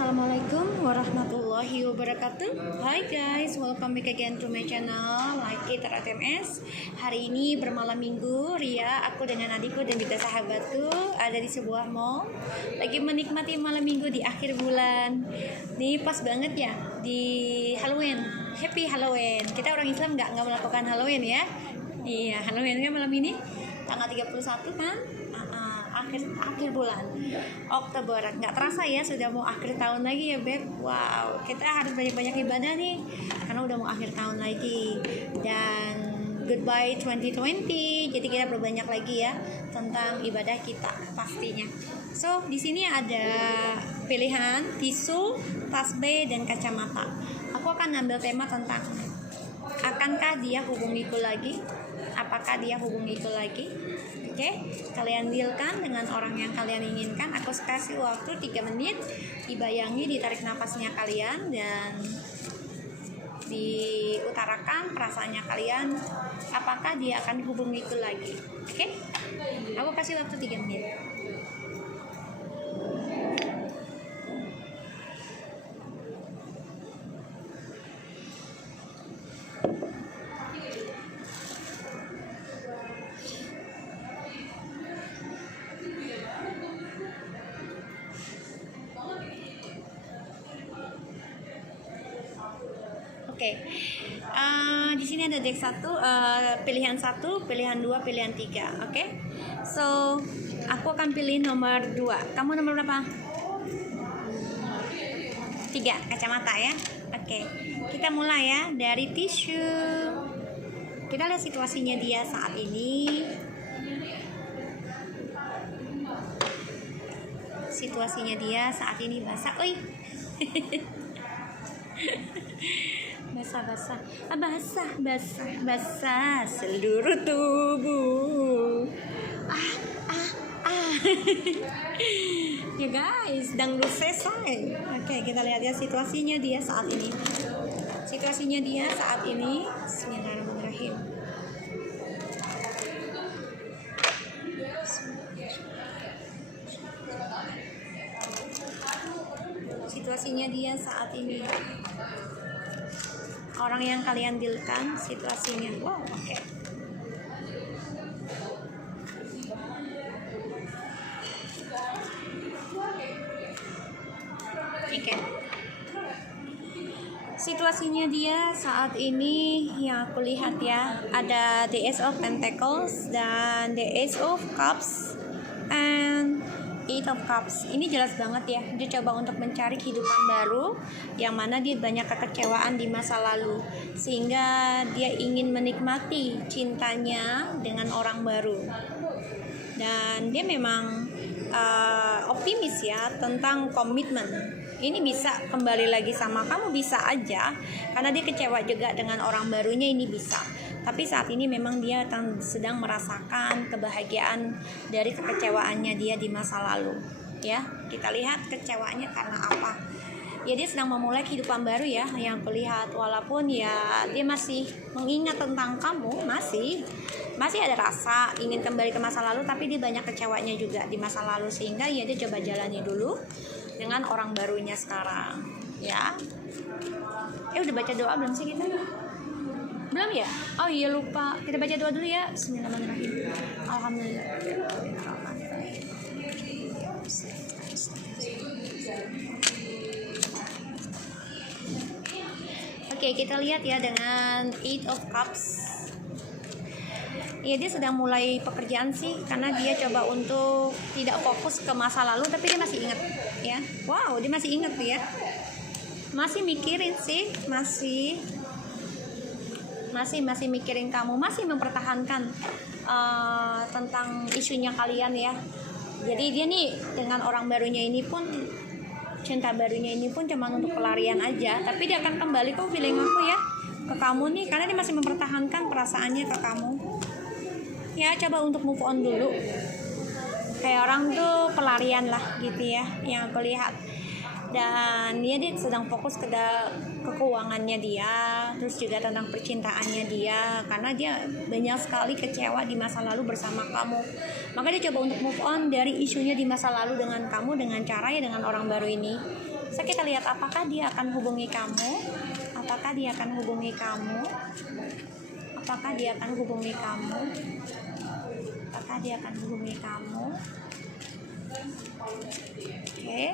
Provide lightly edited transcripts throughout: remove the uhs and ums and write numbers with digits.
Assalamualaikum warahmatullahi wabarakatuh. Hai guys, welcome back again to my channel Like It RTMS. Hari ini bermalam minggu, Ria, aku dengan adikku dan juga sahabatku ada di sebuah mall, lagi menikmati malam minggu di akhir bulan. Nih pas banget ya di Halloween. Happy Halloween. Kita orang Islam nggak melakukan Halloween ya. Iya, Halloween kan malam ini tanggal 31 kan? Akhir bulan Oktober, nggak terasa ya sudah mau akhir tahun lagi ya Beb. Wow, kita harus banyak-banyak ibadah nih karena udah mau akhir tahun lagi dan goodbye 2020. Jadi kita berbanyak lagi ya tentang ibadah kita pastinya. So di sini ada pilihan tisu, tasbih dan kacamata. Aku akan ambil tema tentang akankah dia hubungiku lagi? Apakah dia hubungiku lagi? Oke, kalian dealkan dengan orang yang kalian inginkan. Aku kasih waktu 3 menit. Dibayangi, ditarik nafasnya kalian dan diutarakan perasaannya kalian. Apakah dia akan hubungiku lagi? Oke, aku kasih waktu 3 menit. Oke, di sini ada deck 1, pilihan 1, pilihan 2, pilihan 3. Oke, so aku akan pilih nomor 2. Kamu nomor berapa? 3, kacamata ya. Oke, kita mulai ya dari tisu. Kita lihat situasinya dia saat ini. Situasinya dia saat ini basah. Oi. basah seluruh tubuh. Ya guys, dangdut selesai. Oke, kita lihat ya situasinya dia saat ini. Bismillahirrahmanirrahim. Situasinya dia saat ini. Orang yang kalian dealkan situasinya. Wow, oke. Oke. Situasinya dia saat ini yang aku lihat ya, ada the Ace of Pentacles dan the Ace of Cups and Eight of Cups. Ini jelas banget ya, dia coba untuk mencari kehidupan baru yang mana dia banyak kekecewaan di masa lalu sehingga dia ingin menikmati cintanya dengan orang baru. Dan dia memang optimis ya tentang komitmen. Ini bisa kembali lagi sama kamu, bisa aja karena dia kecewa juga dengan orang barunya, ini bisa. Tapi saat ini memang dia sedang merasakan kebahagiaan dari kekecewaannya dia di masa lalu. Ya, kita lihat kecewaannya karena apa? Ya dia sedang memulai kehidupan baru ya yang kulihat. Walaupun ya dia masih mengingat tentang kamu, masih ada rasa ingin kembali ke masa lalu, tapi dia banyak kecewanya juga di masa lalu sehingga ya dia coba jalani dulu dengan orang barunya sekarang. Ya. Udah baca doa belum sih kita? Belum ya? Oh iya lupa. Kita baca doa dulu ya. Bismillahirrahmanirrahim. Alhamdulillah. Oke, kita lihat ya dengan Eight of Cups. Ya dia sedang mulai pekerjaan sih karena dia coba untuk tidak fokus ke masa lalu tapi dia masih ingat ya. Wow, dia masih ingat ya. Masih mikirin sih, masih mikirin kamu, masih mempertahankan tentang isunya kalian ya. Jadi dia nih dengan orang barunya ini pun, cinta barunya ini pun cuma untuk pelarian aja, tapi dia akan kembali kok, feeling aku ya ke kamu nih karena dia masih mempertahankan perasaannya ke kamu. Ya coba untuk move on dulu. Kayak orang tuh pelarian lah gitu ya yang aku lihat. Dan dia sedang fokus ke keuangannya dia, terus juga tentang percintaannya dia, karena dia banyak sekali kecewa di masa lalu bersama kamu. Maka dia coba untuk move on dari isunya di masa lalu dengan kamu dengan cara ya dengan orang baru ini. So kita lihat apakah dia akan hubungi kamu, apakah dia akan hubungi kamu, apakah dia akan hubungi kamu, apakah dia akan hubungi kamu. Oke.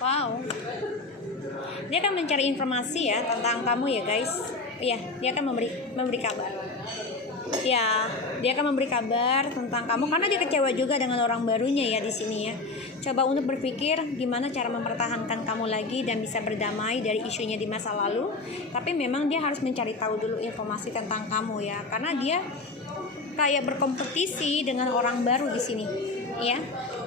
Wow, dia akan mencari informasi ya tentang kamu ya guys. Iya, dia akan memberi kabar. Ya, dia akan memberi kabar tentang kamu karena dia kecewa juga dengan orang barunya ya di sini ya. Coba untuk berpikir gimana cara mempertahankan kamu lagi dan bisa berdamai dari isunya di masa lalu. Tapi memang dia harus mencari tahu dulu informasi tentang kamu ya, karena dia kayak berkompetisi dengan orang baru di sini ya.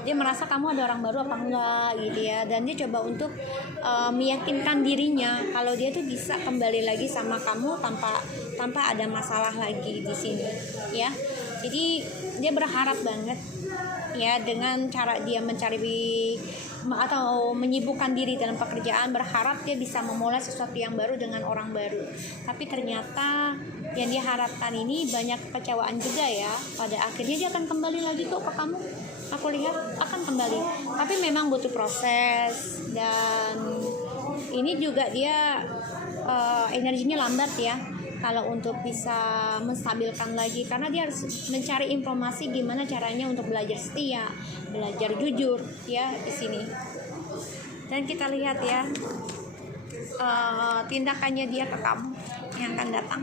Dia merasa kamu ada orang baru apa enggak gitu ya, dan dia coba untuk meyakinkan dirinya kalau dia tuh bisa kembali lagi sama kamu tanpa ada masalah lagi di sini ya. Jadi dia berharap banget ya dengan cara dia mencari atau menyibukkan diri dalam pekerjaan, berharap dia bisa memulai sesuatu yang baru dengan orang baru. Tapi ternyata yang dia harapkan ini banyak kekecewaan juga ya. Pada akhirnya dia akan kembali lagi kok ke kamu. Aku lihat akan kembali, tapi memang butuh proses, dan ini juga dia energinya lambat ya kalau untuk bisa menstabilkan lagi, karena dia harus mencari informasi gimana caranya untuk belajar setia, belajar jujur ya di sini. Dan kita lihat ya tindakannya dia ke kamu yang akan datang.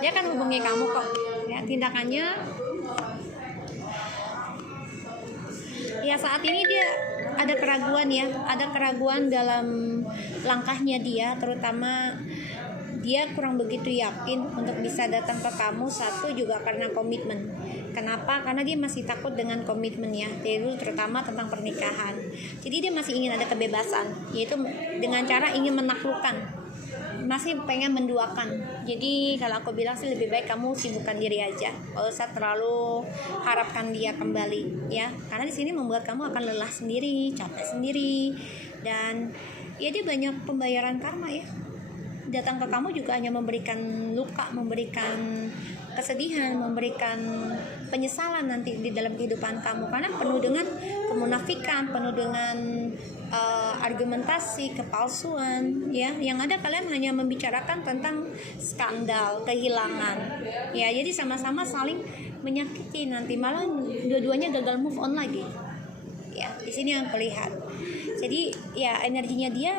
Dia akan hubungi kamu kok ya, tindakannya ya. Saat ini dia ada keraguan ya, ada keraguan dalam langkahnya dia, terutama dia kurang begitu yakin untuk bisa datang ke kamu. Satu juga karena komitmen. Kenapa? Karena dia masih takut dengan komitmen ya, yaitu terutama tentang pernikahan. Jadi dia masih ingin ada kebebasan, yaitu dengan cara ingin menaklukkan, masih pengen menduakan. Jadi kalau aku bilang sih lebih baik kamu sibukkan diri aja, kalau usah terlalu harapkan dia kembali ya, karena di sini membuat kamu akan lelah sendiri, capek sendiri, dan ya dia banyak pembayaran karma ya. Datang ke kamu juga hanya memberikan luka, memberikan kesedihan, memberikan penyesalan nanti di dalam kehidupan kamu, karena penuh dengan kemunafikan, penuh dengan argumentasi, kepalsuan ya. Yang ada kalian hanya membicarakan tentang skandal, kehilangan ya. Jadi sama-sama saling menyakiti, nanti malah dua-duanya gagal move on lagi ya. Di sini yang terlihat. Jadi ya energinya dia,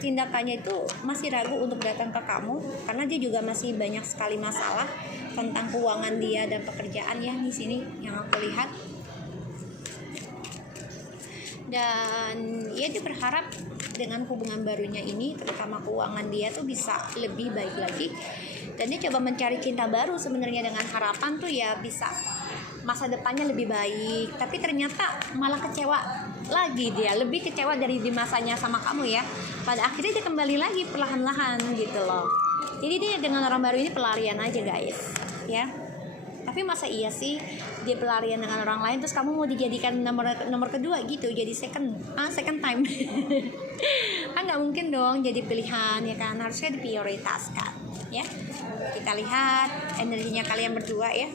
tindakannya itu masih ragu untuk datang ke kamu, karena dia juga masih banyak sekali masalah tentang keuangan dia dan pekerjaan ya di sini yang aku lihat. Dan ya dia berharap dengan hubungan barunya ini, terutama keuangan dia tuh bisa lebih baik lagi, dan dia coba mencari cinta baru sebenarnya dengan harapan tuh ya bisa masa depannya lebih baik. Tapi ternyata malah kecewa lagi, dia lebih kecewa dari di masanya sama kamu ya. Pada akhirnya dia kembali lagi perlahan-lahan gitu loh. Jadi dia dengan orang baru ini pelarian aja guys ya. Tapi masa iya sih dia pelarian dengan orang lain terus kamu mau dijadikan nomor kedua gitu, jadi second time kan nggak mungkin dong jadi pilihan ya kan, harusnya diprioritaskan ya. Kita lihat energinya kalian berdua ya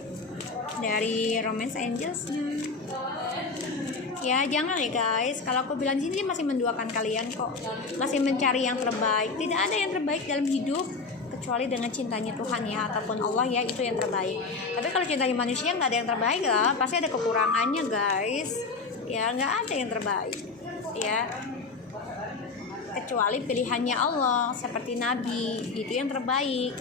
dari Romance Angels ya. Jangan ya guys, kalau aku bilang di sini dia masih menduakan kalian kok, masih mencari yang terbaik. Tidak ada yang terbaik dalam hidup kecuali dengan cintanya Tuhan ya, ataupun Allah ya, itu yang terbaik. Tapi kalau cintanya manusia nggak ada yang terbaik lah, pasti ada kekurangannya guys ya, nggak ada yang terbaik ya, kecuali pilihannya Allah seperti Nabi, itu yang terbaik.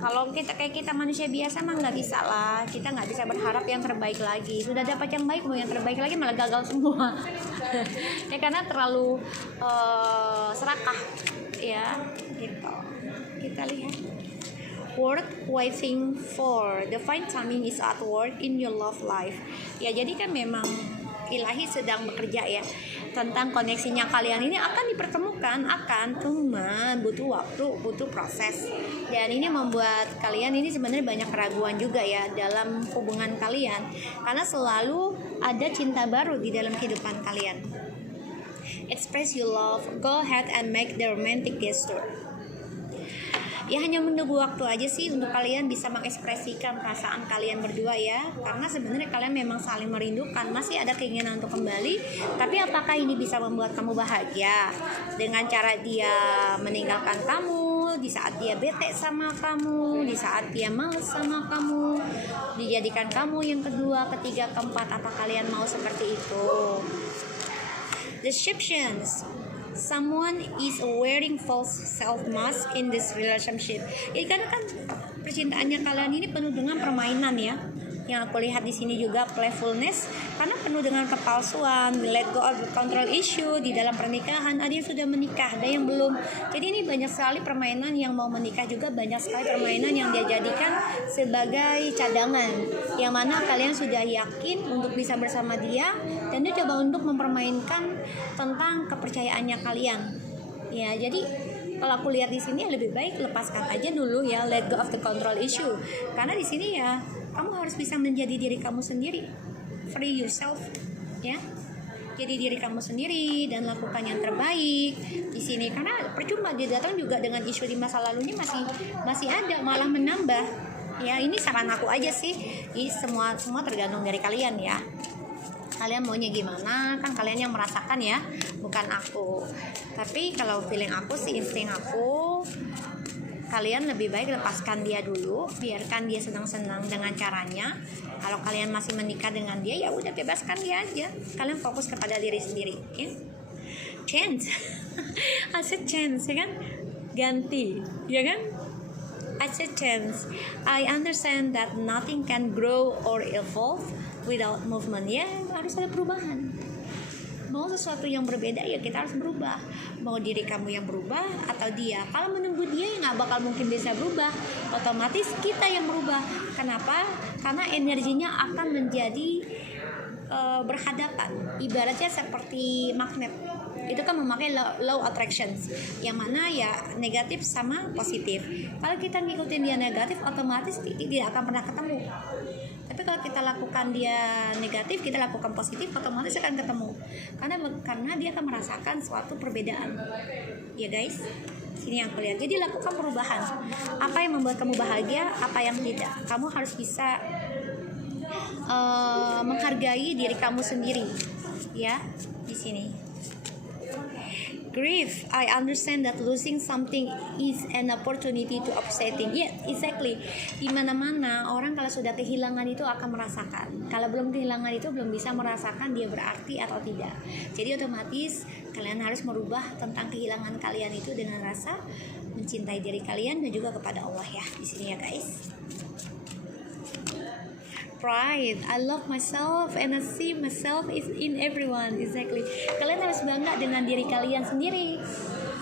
Kalau kita manusia biasa mah nggak bisa lah, kita nggak bisa berharap yang terbaik lagi. Sudah dapat yang baik, mau yang terbaik lagi malah gagal semua ya, karena terlalu serakah ya gitu. Kita lihat worth waiting for, the fine timing is at work in your love life ya. Jadi kan memang ilahi sedang bekerja ya tentang koneksinya kalian ini akan dipertemukan, cuma butuh waktu, butuh proses. Dan ini membuat kalian ini sebenarnya banyak keraguan juga ya dalam hubungan kalian, karena selalu ada cinta baru di dalam kehidupan kalian. Express your love, go ahead and make the romantic gesture Ya hanya menunggu waktu aja sih untuk kalian bisa mengekspresikan perasaan kalian berdua ya, karena sebenarnya kalian memang saling merindukan, masih ada keinginan untuk kembali. Tapi apakah ini bisa membuat kamu bahagia dengan cara dia meninggalkan kamu, di saat dia bete sama kamu, di saat dia males sama kamu, dijadikan kamu yang kedua, ketiga, keempat? Apa kalian mau seperti itu? Deceptions. Someone is wearing false self mask in this relationship. Ya karena kan percintaannya kalian ini penuh dengan permainan ya. Yang aku lihat di sini juga playfulness, karena penuh dengan kepalsuan, let go of control issue di dalam pernikahan. Ada yang sudah menikah, ada yang belum. Jadi ini banyak sekali permainan, yang mau menikah juga banyak sekali permainan yang dia jadikan sebagai cadangan. Yang mana kalian sudah yakin untuk bisa bersama dia, dan dia coba untuk mempermainkan tentang kepercayaannya kalian. Ya, jadi kalau aku lihat di sini lebih baik lepaskan aja dulu ya, let go of the control issue. Karena di sini ya kamu harus bisa menjadi diri kamu sendiri, free yourself ya. Jadi diri kamu sendiri dan lakukan yang terbaik di sini, karena percuma dia datang juga dengan isu di masa lalunya masih ada, malah menambah. Ya, ini saran aku aja sih. Ini semua tergantung dari kalian ya. Kalian maunya gimana, kan kalian yang merasakan ya, bukan aku. Tapi kalau feeling aku sih, insting aku, kalian lebih baik lepaskan dia dulu, biarkan dia senang-senang dengan caranya. Kalau kalian masih menikah dengan dia, ya udah bebaskan dia aja. Kalian fokus kepada diri sendiri ya. Chance I said chance ya kan, ganti ya kan. I said chance. I understand that nothing can grow or evolve without movement. Ya, harus ada perubahan. Mau sesuatu yang berbeda ya kita harus berubah. Mau diri kamu yang berubah atau dia. Kalau menunggu dia ya nggak bakal mungkin bisa berubah. Otomatis kita yang berubah. Kenapa? Karena energinya akan menjadi berhadapan. Ibaratnya seperti magnet. Itu kan memakai law attractions, yang mana ya negatif sama positif. Kalau kita ngikutin dia negatif, otomatis tidak akan pernah ketemu. Tapi kalau kita lakukan dia negatif, kita lakukan positif, otomatis akan ketemu. Karena dia akan merasakan suatu perbedaan. Ya guys, sini yang aku lihat. Jadi lakukan perubahan. Apa yang membuat kamu bahagia, apa yang tidak. Kamu harus bisa menghargai diri kamu sendiri. Ya, di sini. Grief, I understand that losing something is an opportunity to upsetting. Yeah, exactly. Di mana-mana orang kalau sudah kehilangan itu akan merasakan. Kalau belum kehilangan itu belum bisa merasakan dia berarti atau tidak. Jadi otomatis kalian harus merubah tentang kehilangan kalian itu dengan rasa mencintai diri kalian dan juga kepada Allah ya. Di sini ya guys. Pride, I love myself and I see myself is in everyone. Exactly. Kalian harus bangga dengan diri kalian sendiri.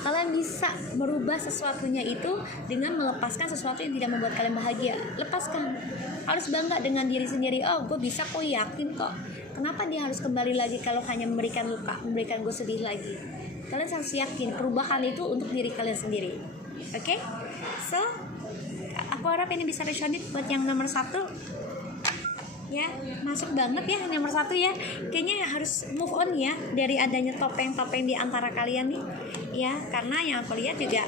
Kalian bisa merubah sesuatunya itu dengan melepaskan sesuatu yang tidak membuat kalian bahagia. Lepaskan. Harus bangga dengan diri sendiri. Oh, gue bisa kok, yakin kok. Kenapa dia harus kembali lagi kalau hanya memberikan luka, memberikan gue sedih lagi? Kalian harus yakin perubahan itu untuk diri kalian sendiri. Oke? So, aku harap ini bisa resonate buat yang nomor 1. Ya, masuk banget ya nomor 1 ya. Kayaknya harus move on ya dari adanya topeng-topeng di antara kalian nih. Ya, karena yang aku lihat juga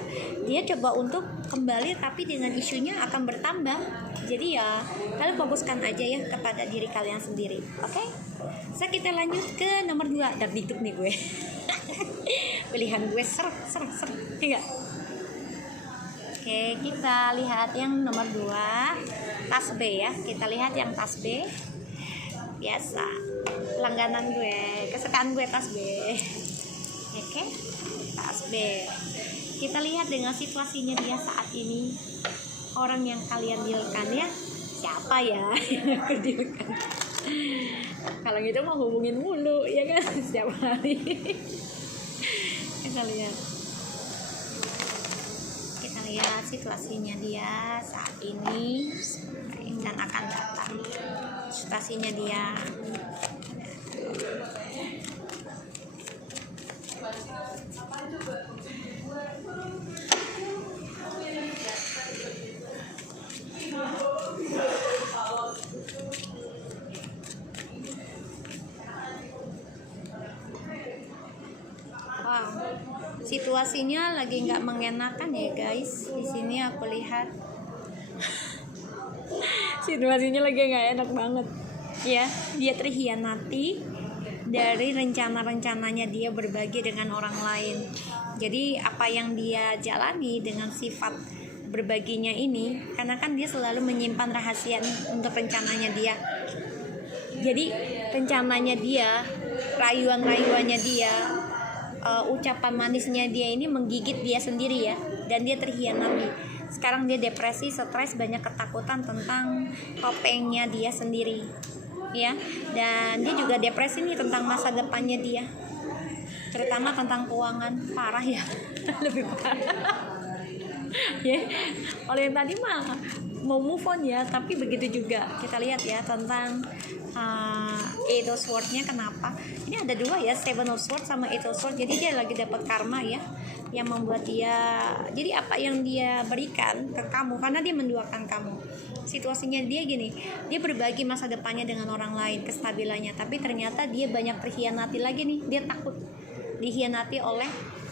dia coba untuk kembali tapi dengan isunya akan bertambah. Jadi ya, kalian fokuskan aja ya kepada diri kalian sendiri. Oke? So, kita lanjut ke nomor 2. Dan ditutup nih gue. Pilihan gue ser. Enggak? Oke, kita lihat yang nomor 2, tas B ya. Kita lihat yang tas B. Biasa, langganan gue, kesukaan gue tas B. Oke, tas B. Kita lihat dengan situasinya dia saat ini. Orang yang kalian dealkan ya, siapa ya yang dealkan? Kalau gitu mau hubungin mulu ya kan setiap hari. Kita lihat situasinya dia saat ini dan akan datang. Situasinya dia. Wow, Situasinya lagi nggak mengenakan ya guys. Di sini aku lihat situasinya lagi nggak enak banget ya. Dia terhianati dari rencana-rencananya dia berbagi dengan orang lain. Jadi apa yang dia jalani dengan sifat berbaginya ini, karena kan dia selalu menyimpan rahasia untuk rencananya dia. Jadi rencananya dia, rayuan-rayuannya dia, ucapan manisnya dia ini menggigit dia sendiri ya, dan dia terhianati. Sekarang dia depresi, stres, banyak ketakutan tentang topengnya dia sendiri ya, dan dia juga depresi nih tentang masa depannya dia, terutama tentang keuangan. Parah ya. Lebih parah ya. Kalau yang tadi mah mau move on ya, tapi begitu juga kita lihat ya tentang Eight of Swords-nya. Kenapa ini ada dua ya, Seven of Swords sama Eight of Swords. Jadi dia lagi dapat karma ya, yang membuat dia, jadi apa yang dia berikan ke kamu, karena dia menduakan kamu. Situasinya dia gini, dia berbagi masa depannya dengan orang lain, kestabilannya, tapi ternyata dia banyak terhianati lagi nih. Dia takut dihianati oleh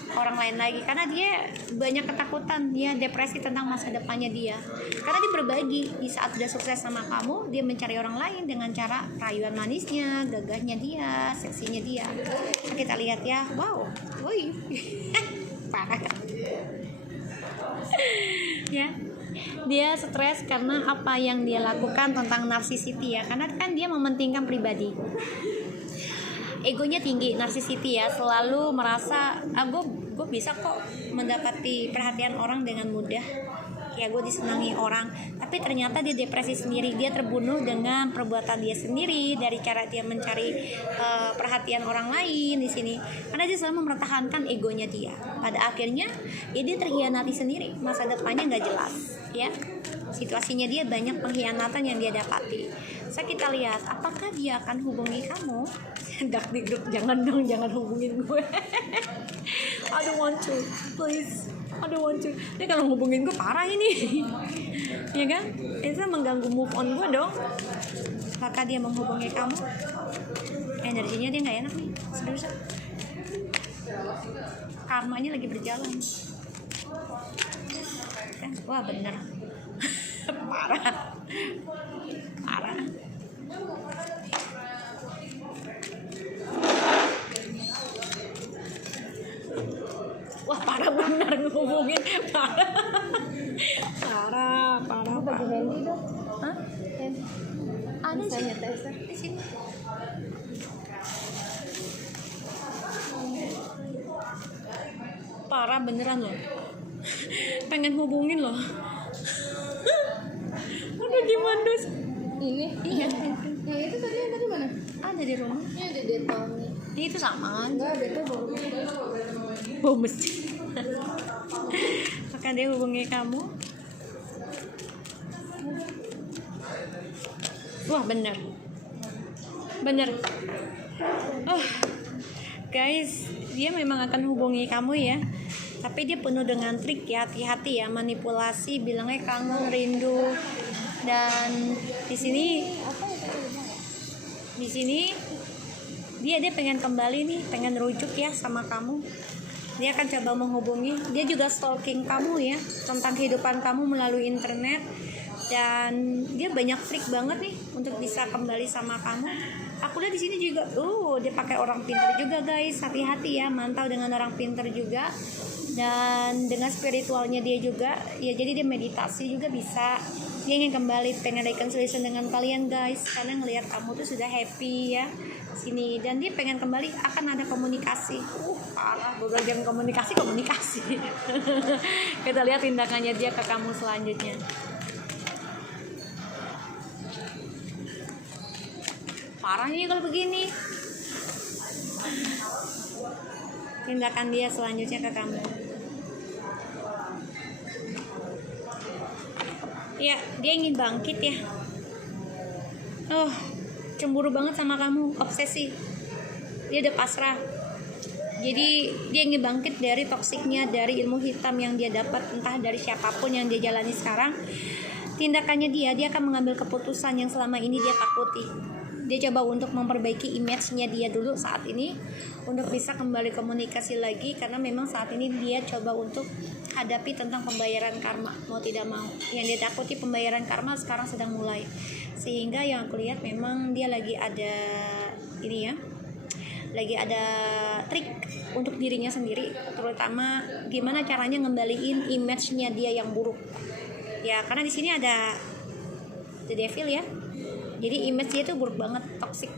orang lain lagi, karena dia banyak ketakutan, dia depresi tentang masa depannya dia, karena dia berbagi. Di saat udah sukses sama kamu, dia mencari orang lain dengan cara rayuan manisnya, gagahnya dia, seksinya dia. Nah, kita lihat ya, wow, woi. Parah ya. Dia stres karena apa yang dia lakukan tentang narsisiti ya, karena kan dia mementingkan pribadi, egonya tinggi, narsisiti ya, selalu merasa gue bisa kok mendapati perhatian orang dengan mudah ya, gue disenangi orang. Tapi ternyata dia depresi sendiri, dia terbunuh dengan perbuatan dia sendiri, dari cara dia mencari perhatian orang lain di sini, karena dia selalu mempertahankan egonya dia. Pada akhirnya ya dia terhianati sendiri, masa depannya nggak jelas ya. Situasinya dia banyak pengkhianatan yang dia dapati. So kita lihat apakah dia akan hubungi kamu. Dak dikduk, jangan dong, jangan hubungin gue. I don't want to, please, I don't want to. Dia kalau hubungin gue parah ini. Ya kan, itu mengganggu move on gue dong. Apakah dia menghubungi kamu? Energinya dia nggak enak nih, serius. Karmanya lagi berjalan kan? Wah bener. Parah. Wah parah bener ngehubungin. Parah. Hah? Ada sih di sini. Parah beneran loh. Pengen hubungin loh. Udah gimana sih? Ini? Iya. Yang itu tadi yang tadi mana? Ada di rumah. Ini ada di Tony. Itu sama kan? Enggak, beda baru. Bau masjid. Maka dia hubungi kamu. Wah bener. Guys, dia memang akan hubungi kamu ya, tapi dia penuh dengan trik ya, hati-hati ya, manipulasi, bilangnya kangen, rindu. Dan di sini dia pengen kembali nih, pengen rujuk ya sama kamu. Dia akan coba menghubungi, dia juga stalking kamu ya, tentang kehidupan kamu melalui internet. Dan dia banyak trik banget nih untuk bisa kembali sama kamu. Aku lihat di sini juga, dia pakai orang pintar juga guys. Hati-hati ya, mantau dengan orang pintar juga. Dan dengan spiritualnya dia juga, ya jadi dia meditasi juga bisa. Dia ingin kembali, pengen reconciliation dengan kalian guys, karena ngelihat kamu tuh sudah happy ya sini. Dan dia pengen kembali, akan ada komunikasi. Parah, berbagai komunikasi. Kita lihat tindakannya dia ke kamu selanjutnya. Parah nih kalau begini. Tindakan dia selanjutnya ke kamu. Ya, dia ingin bangkit ya. Cemburu banget sama kamu, obsesi. Dia udah pasrah. Jadi dia ingin bangkit dari toksiknya, dari ilmu hitam yang dia dapat, entah dari siapapun yang dia jalani sekarang. Tindakannya dia akan mengambil keputusan yang selama ini dia takuti. Dia coba untuk memperbaiki image-nya dia dulu saat ini untuk bisa kembali komunikasi lagi, karena memang saat ini dia coba untuk hadapi tentang pembayaran karma, mau tidak mau. Yang dia takuti pembayaran karma sekarang sedang mulai, sehingga yang aku lihat memang dia lagi ada ini ya, lagi ada trik untuk dirinya sendiri, terutama gimana caranya ngembaliin image-nya dia yang buruk ya, karena di sini ada the devil ya. Jadi image dia tuh buruk banget, toxic.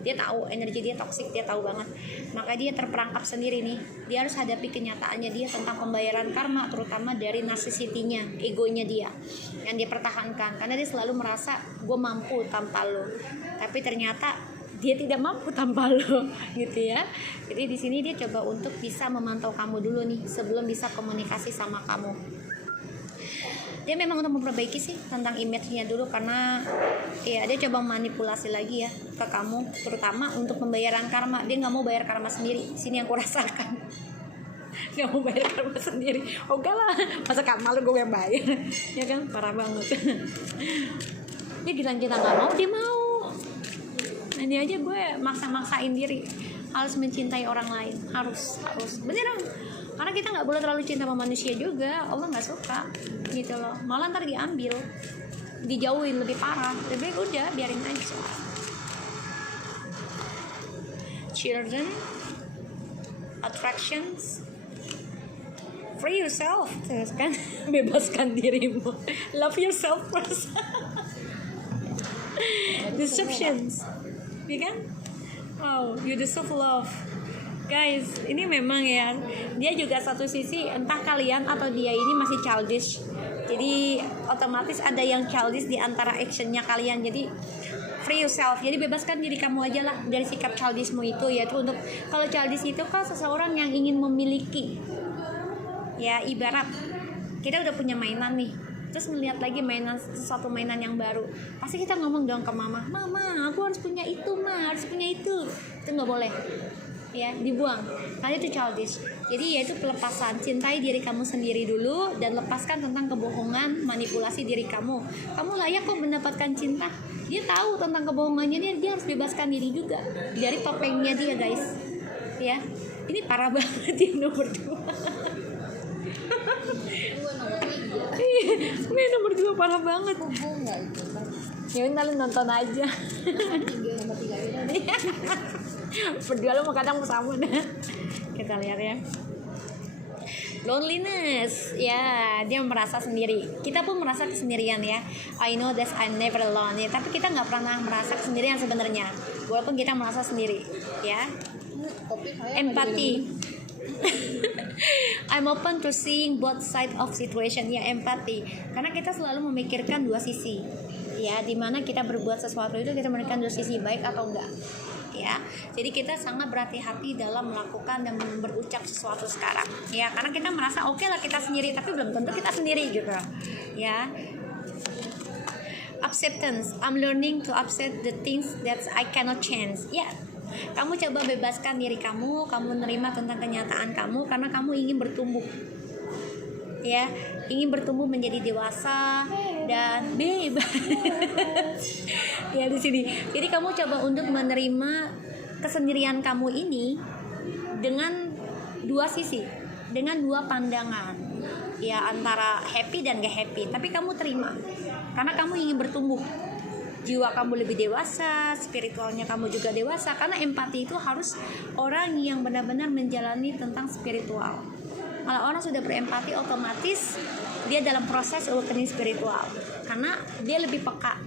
Dia tahu energi dia toxic, dia tahu banget. Maka dia terperangkap sendiri nih. Dia harus hadapi kenyataannya dia tentang pembayaran karma, terutama dari narcissity-nya, egonya dia yang dia pertahankan, karena dia selalu merasa gue mampu tanpa lo. Tapi ternyata dia tidak mampu tanpa lo gitu ya. Jadi di sini dia coba untuk bisa memantau kamu dulu nih sebelum bisa komunikasi sama kamu. Dia memang untuk memperbaiki sih tentang image-nya dulu, karena ya dia coba manipulasi lagi ya ke kamu, terutama untuk pembayaran karma. Dia nggak mau bayar karma sendiri. Sini yang aku rasakan, nggak mau bayar karma sendiri. Oh enggak lah, masa karma lu gue yang bayar ya kan, parah banget. Dia bilang kita nggak mau, dia mau. Nah, ini aja gue maksa-maksain diri harus mencintai orang lain, harus beneran, karena kita nggak boleh terlalu cinta sama manusia juga. Allah nggak suka gitu loh, malah ntar diambil, dijauhin, lebih parah. Lebih baik udah biarin aja. Children, attractions, free yourself, terus kan, bebaskan dirimu, love yourself first. Deceptions, ya kan? Oh, you deserve love. Guys, ini memang ya, dia juga satu sisi, entah kalian atau dia ini masih childish. Jadi otomatis ada yang childish di antara actionnya kalian. Jadi free yourself, jadi bebaskan diri kamu aja lah dari sikap childishmu itu. Yaitu untuk, kalau childish itu kan seseorang yang ingin memiliki. Ya ibarat kita udah punya mainan nih, terus melihat lagi sesuatu mainan yang baru, pasti kita ngomong dong ke mama, mama aku harus punya itu, harus punya itu nggak boleh ya, dibuang, karena itu childish. Jadi yaitu pelepasan, cintai diri kamu sendiri dulu dan lepaskan tentang kebohongan, manipulasi diri kamu. Kamu layak kok mendapatkan cinta. Dia tahu tentang kebohongannya, dia harus bebaskan diri juga dari topengnya dia guys ya. Ini parah banget yang nomor 2. Ini nomor 2 parah banget. Bunga itu kan. Ya udah lu nonton aja. Nomor 3 ini. Berdua lu kadang sama deh. Kita lihat ya. Loneliness, ya dia merasa sendiri. Kita pun merasa kesendirian ya. I know that I'm never alone ya. Tapi kita nggak pernah merasa kesendirian sebenarnya. Walaupun kita merasa sendiri, ya. Empati. I'm open to seeing both side of situation, ya, empati. Karena kita selalu memikirkan dua sisi, ya, dimana kita berbuat sesuatu itu kita memikirkan dua sisi, baik atau enggak, ya. Jadi kita sangat berhati-hati dalam melakukan dan berucap sesuatu sekarang, ya, karena kita merasa oke lah kita sendiri, tapi belum tentu kita sendiri gitu, ya. Acceptance, I'm learning to accept the things that I cannot change, ya. Kamu coba bebaskan diri kamu menerima tentang kenyataan kamu, karena kamu ingin bertumbuh, ya, ingin bertumbuh menjadi dewasa dan bebas. Ya di sini. Jadi kamu coba untuk menerima kesendirian kamu ini dengan dua sisi, dengan dua pandangan, ya, antara happy dan gak happy. Tapi kamu terima, karena kamu ingin bertumbuh. Jiwa kamu lebih dewasa, spiritualnya kamu juga dewasa. Karena empati itu harus orang yang benar-benar menjalani tentang spiritual. Kalau orang sudah berempati, otomatis dia dalam proses awakening spiritual, karena dia lebih peka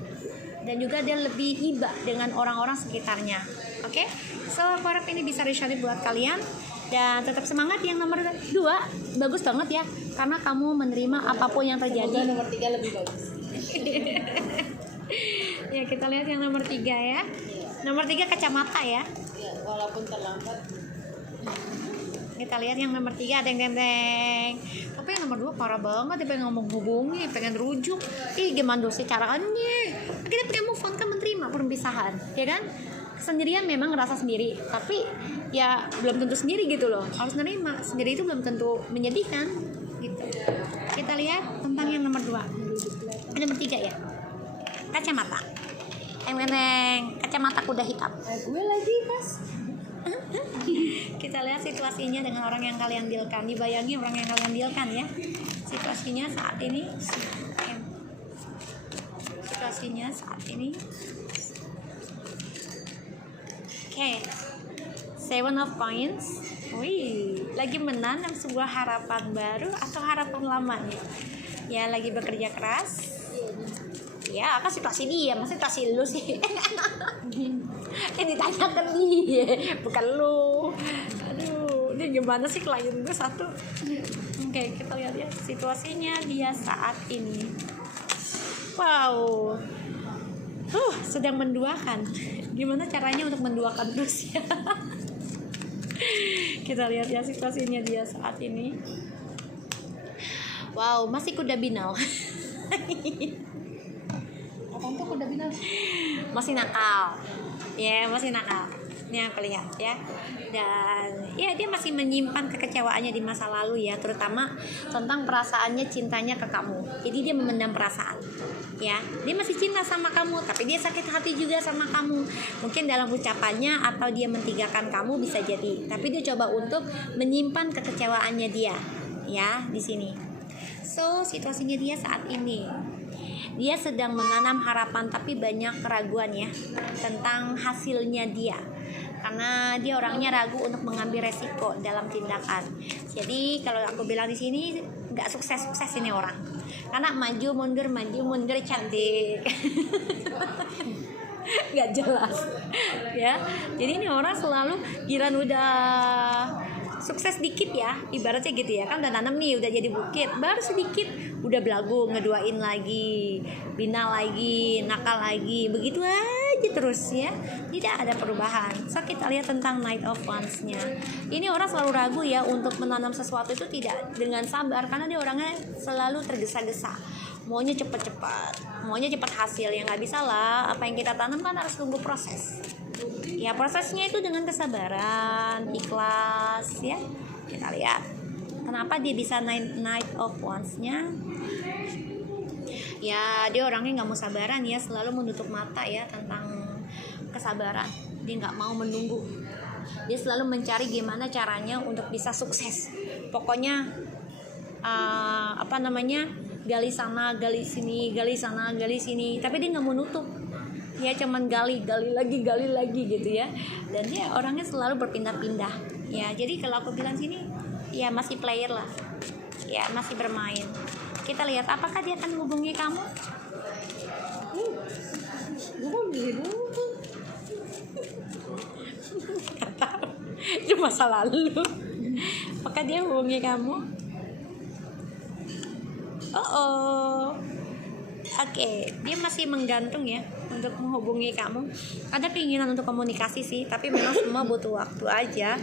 dan juga dia lebih iba dengan orang-orang sekitarnya. Oke? So aku harap ini bisa resonate buat kalian. Dan tetap semangat. Yang nomor 2 bagus banget ya, karena kamu menerima apapun yang terjadi. Semoga nomor 3 lebih bagus. Ya, kita lihat yang nomor 3 ya. Nomor 3 kacamata ya. Ya, walaupun terlambat. Kita lihat yang nomor 3, deng. Tapi yang nomor 2 parah banget, dia pengen ngomong hubungi, pengen rujuk. Gimana dong sih caranya? Kita pengen move on, kan menerima perpisahan, ya kan? Kesendirian memang ngerasa sendiri, tapi ya belum tentu sendiri gitu loh. Harus nerima, sendiri itu belum tentu menyedihkan gitu. Kita lihat tentang yang nomor 2. Nomor 3 ya. Kacamata. kacamata kuda hitam. Gue lagi pas. Kita lihat situasinya dengan orang yang kalian dealkan. Dibayangi orang yang kalian dealkan ya. Situasinya saat ini. Oke. 7 of Coins. Wih, lagi menanam sebuah harapan baru atau harapan lama nih? Ya, lagi bekerja keras. Ya, kan situasi dia, masa situasi lu sih? Ini ditanyakan dia, bukan lu. Aduh, ini gimana sih klien gue satu? Oke, kita lihat ya situasinya dia saat ini. Wow, sedang menduakan. Gimana caranya untuk menduakan terus ya? Kita lihat ya situasinya dia saat ini. Wow, masih kuda binal. Apa tuh udah bilang? Masih nakal. Ya, masih nakal. Ini aku lihat ya. Dan ya dia masih menyimpan kekecewaannya di masa lalu ya, terutama tentang perasaannya cintanya ke kamu. Jadi dia memendam perasaan. Ya, dia masih cinta sama kamu, tapi dia sakit hati juga sama kamu. Mungkin dalam ucapannya atau dia mentinggalkan kamu bisa jadi. Tapi dia coba untuk menyimpan kekecewaannya dia. Ya, di sini. So, situasinya dia saat ini. Dia sedang menanam harapan tapi banyak keraguan ya tentang hasilnya dia. Karena dia orangnya ragu untuk mengambil resiko dalam tindakan. Jadi kalau aku bilang di sini nggak sukses ini orang. Karena maju mundur cantik. Nggak jelas ya. Jadi ini orang selalu giran udah sukses dikit ya, ibaratnya gitu ya, kan udah nanam nih, udah jadi bukit, baru sedikit udah belagu ngeduain lagi, bina lagi, nakal lagi, begitu aja terus ya, tidak ada perubahan. So kita lihat tentang Knight of Wands-nya. Ini orang selalu ragu ya untuk menanam sesuatu itu tidak dengan sabar, karena dia orangnya selalu tergesa-gesa, maunya cepat-cepat, maunya cepat hasil. Ya nggak bisa lah, apa yang kita tanam kan harus tunggu proses. Ya prosesnya itu dengan kesabaran, ikhlas ya. Kita lihat kenapa dia bisa Knight of Wands-nya. Ya dia orangnya nggak mau sabaran ya, selalu menutup mata ya tentang kesabaran. Dia nggak mau menunggu. Dia selalu mencari gimana caranya untuk bisa sukses. Pokoknya gali sana, gali sini, gali sana, gali sini. Tapi dia nggak mau nutup. Ya cuman gali lagi gitu ya. Dan dia orangnya selalu berpindah-pindah. Ya jadi kalau aku bilang sini, ya masih player lah. Ya masih bermain. Kita lihat apakah dia akan menghubungi kamu? Itu masa lalu. Apakah dia hubungi kamu? Oke, dia masih menggantung ya untuk menghubungi kamu. Ada keinginan untuk komunikasi sih, tapi memang semua butuh waktu aja.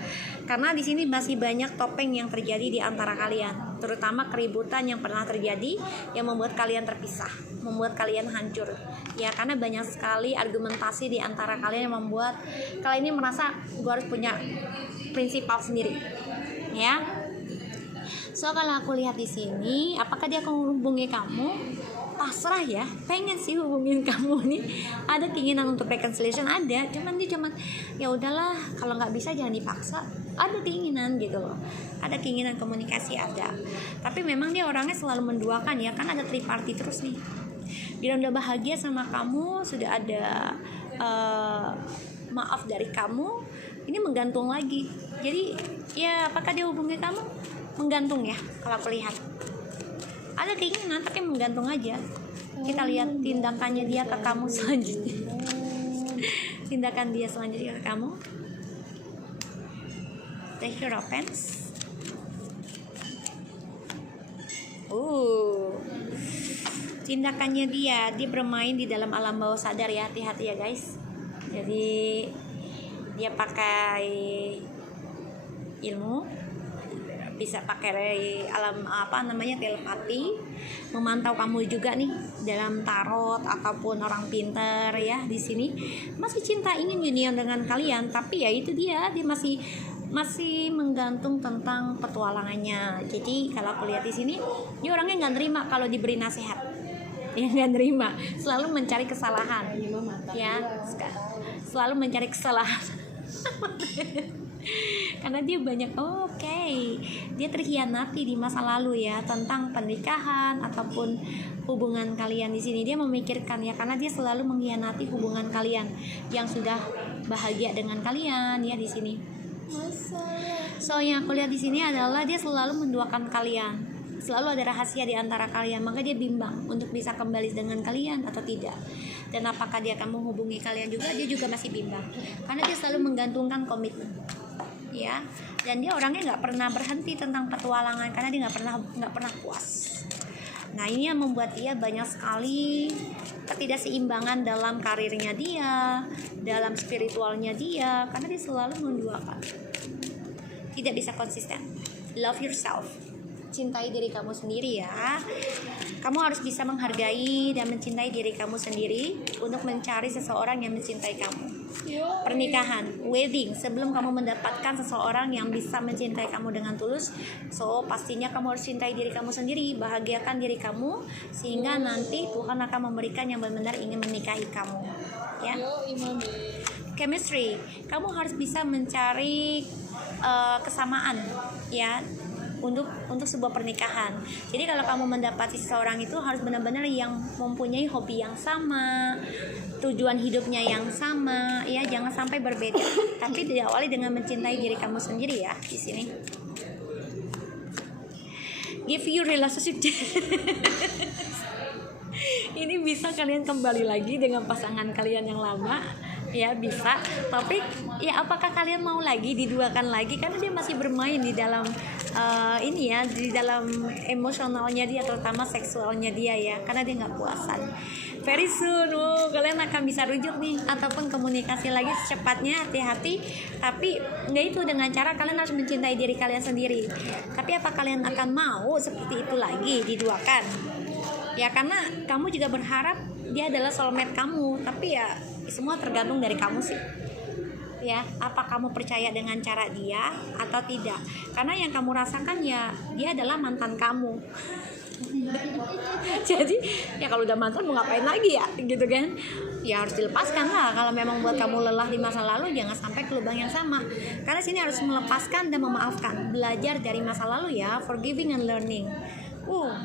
Karena di sini masih banyak topeng yang terjadi di antara kalian, terutama keributan yang pernah terjadi yang membuat kalian terpisah, membuat kalian hancur. Ya, karena banyak sekali argumentasi di antara kalian yang membuat kalian ini merasa gue harus punya prinsipal sendiri. Ya. So kalau aku lihat di sini, apakah dia akan menghubungi kamu? Pasrah ya, pengen sih hubungin kamu nih, ada keinginan untuk reconciliation ada, cuman dia ya udahlah, kalau nggak bisa jangan dipaksa. Ada keinginan gitu loh, ada keinginan komunikasi ada, tapi memang dia orangnya selalu menduakan ya, kan ada triparty terus nih. Bila udah bahagia sama kamu, sudah ada maaf dari kamu, ini menggantung lagi. Jadi ya apakah dia hubungi kamu? Menggantung ya, kalau aku lihat ada keinginan tapi menggantung aja. Kita lihat tindakannya dia ke kamu selanjutnya. Tindakan dia selanjutnya ke kamu. The Hierophant. Tindakannya dia bermain di dalam alam bawah sadar ya, hati-hati ya guys. Jadi dia pakai ilmu, bisa pakai alam telepati, memantau kamu juga nih dalam tarot ataupun orang pintar ya. Di sini masih cinta, ingin union dengan kalian, tapi ya itu dia masih menggantung tentang petualangannya. Jadi kalau aku lihat di sini, dia orangnya nggak nerima kalau diberi nasihat ya nggak nerima, selalu mencari kesalahan, Ini mah mantap. ya selalu mencari kesalahan. Karena dia banyak dia terhianati di masa lalu ya, tentang pernikahan ataupun hubungan kalian. Di sini dia memikirkan ya, karena dia selalu mengkhianati hubungan kalian yang sudah bahagia dengan kalian ya di sini. So yang aku lihat di sini adalah dia selalu menduakan kalian, selalu ada rahasia di antara kalian, maka dia bimbang untuk bisa kembali dengan kalian atau tidak. Dan apakah dia akan menghubungi kalian juga, dia juga masih bimbang, karena dia selalu menggantungkan komitmen, ya. Dan dia orangnya nggak pernah berhenti tentang petualangan, karena dia nggak pernah puas. Nah ini yang membuat dia banyak sekali ketidakseimbangan dalam karirnya dia, dalam spiritualnya dia, karena dia selalu menduakan, tidak bisa konsisten. Love yourself, cintai diri kamu sendiri ya. Kamu harus bisa menghargai dan mencintai diri kamu sendiri untuk mencari seseorang yang mencintai kamu. Pernikahan, wedding, sebelum kamu mendapatkan seseorang yang bisa mencintai kamu dengan tulus, so pastinya kamu harus cintai diri kamu sendiri, bahagiakan diri kamu, sehingga nanti Tuhan akan memberikan yang benar-benar ingin menikahi kamu, ya. Chemistry, kamu harus bisa mencari kesamaan, ya, untuk sebuah pernikahan. Jadi kalau kamu mendapati seseorang itu harus benar-benar yang mempunyai hobi yang sama, tujuan hidupnya yang sama, ya, jangan sampai berbeda. Tapi diawali dengan mencintai diri kamu sendiri ya di sini. Give you relationship. Ini bisa kalian kembali lagi dengan pasangan kalian yang lama, ya bisa. Tapi ya apakah kalian mau lagi diduakan lagi, karena dia masih bermain di dalam ini ya, di dalam emosionalnya dia, terutama seksualnya dia ya, karena dia nggak puasan. Very soon kalian akan bisa rujuk nih ataupun komunikasi lagi secepatnya. Hati-hati, tapi nggak itu dengan cara kalian harus mencintai diri kalian sendiri. Tapi apa kalian akan mau seperti itu lagi diduakan? Ya karena kamu juga berharap dia adalah soulmate kamu, tapi ya semua tergantung dari kamu sih. Ya, apa kamu percaya dengan cara dia atau tidak? Karena yang kamu rasakan ya dia adalah mantan kamu. Jadi ya kalau udah mantan mau ngapain lagi ya, gitu kan? Ya harus dilepaskan lah. Kalau memang buat kamu lelah di masa lalu, jangan sampai ke lubang yang sama. Karena sini harus melepaskan dan memaafkan, belajar dari masa lalu ya, forgiving and learning.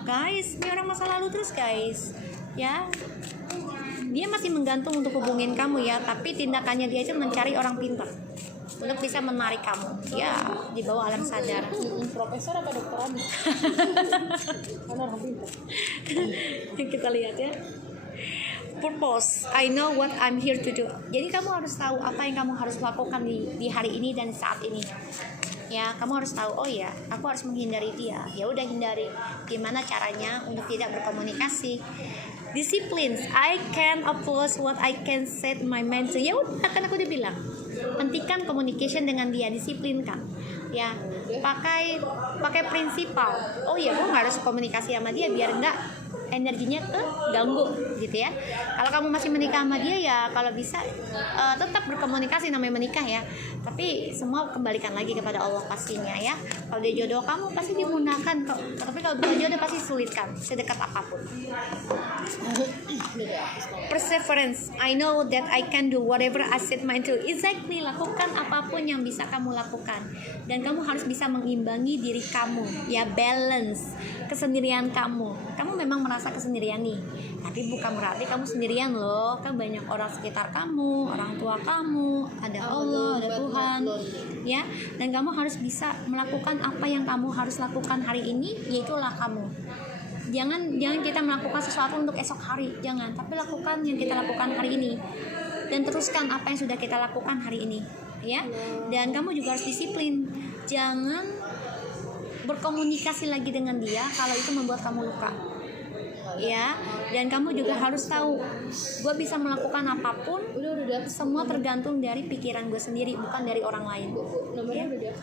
Guys, ini orang masa lalu terus guys, ya. Dia masih menggantung untuk hubungin kamu ya, tapi tindakannya dia itu mencari orang pintar untuk bisa menarik kamu ya di bawah alam sadar. Profesor apa dokteran? Mana orang pintar? Kita lihat ya. Purpose, I know what I'm here to do. Jadi kamu harus tahu apa yang kamu harus lakukan di hari ini dan saat ini. Ya, kamu harus tahu, oh ya, aku harus menghindari dia. Ya udah hindari. Gimana caranya untuk tidak berkomunikasi? Disciplines, I can oppose what I can set my mind to. Ya udah, kan aku udah bilang. Hentikan communication dengan dia, disiplinkan. Ya, pakai prinsipal. Oh ya, gue nggak harus komunikasi sama dia biar enggak energinya keganggu gitu ya. Kalau kamu masih menikah sama dia ya kalau bisa tetap berkomunikasi, namanya menikah ya. Tapi semua kembalikan lagi kepada Allah pastinya ya. Kalau dia jodoh kamu pasti dimudahkan kok. Tapi kalau bukan jodoh pasti sulitkan sedekat apapun. Perseverance, I know that I can do whatever I set mind to. Exactly, lakukan apapun yang bisa kamu lakukan. Dan kamu harus bisa mengimbangi diri kamu ya, balance kesendirian kamu. Kamu memang merasa kesendirian nih, tapi bukan berarti kamu sendirian loh. Kan banyak orang sekitar kamu, orang tua kamu, ada Allah, ada Tuhan ya. Dan kamu harus bisa melakukan apa yang kamu harus lakukan hari ini, yaitulah kamu. Jangan kita melakukan sesuatu untuk esok hari, jangan, tapi lakukan yang kita lakukan hari ini dan teruskan apa yang sudah kita lakukan hari ini ya. Dan kamu juga harus disiplin, jangan berkomunikasi lagi dengan dia kalau itu membuat kamu luka ya. Dan kamu juga harus tahu, gue bisa melakukan apapun, semua tergantung dari pikiran gue sendiri, bukan dari orang lain. Nomornya Ya. udah.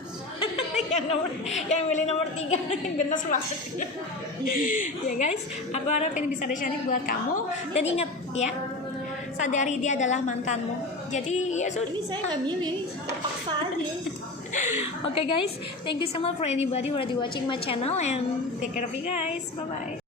yang milih nomor 3 bener banget. Ya guys, aku harap ini bisa disyari buat kamu. Dan ingat ya, sadari dia adalah mantanmu. Jadi ya sudah, Saya nggak milih, terpaksa aja. Okay guys, thank you so much for anybody who already watching my channel, and take care of you guys. Bye bye.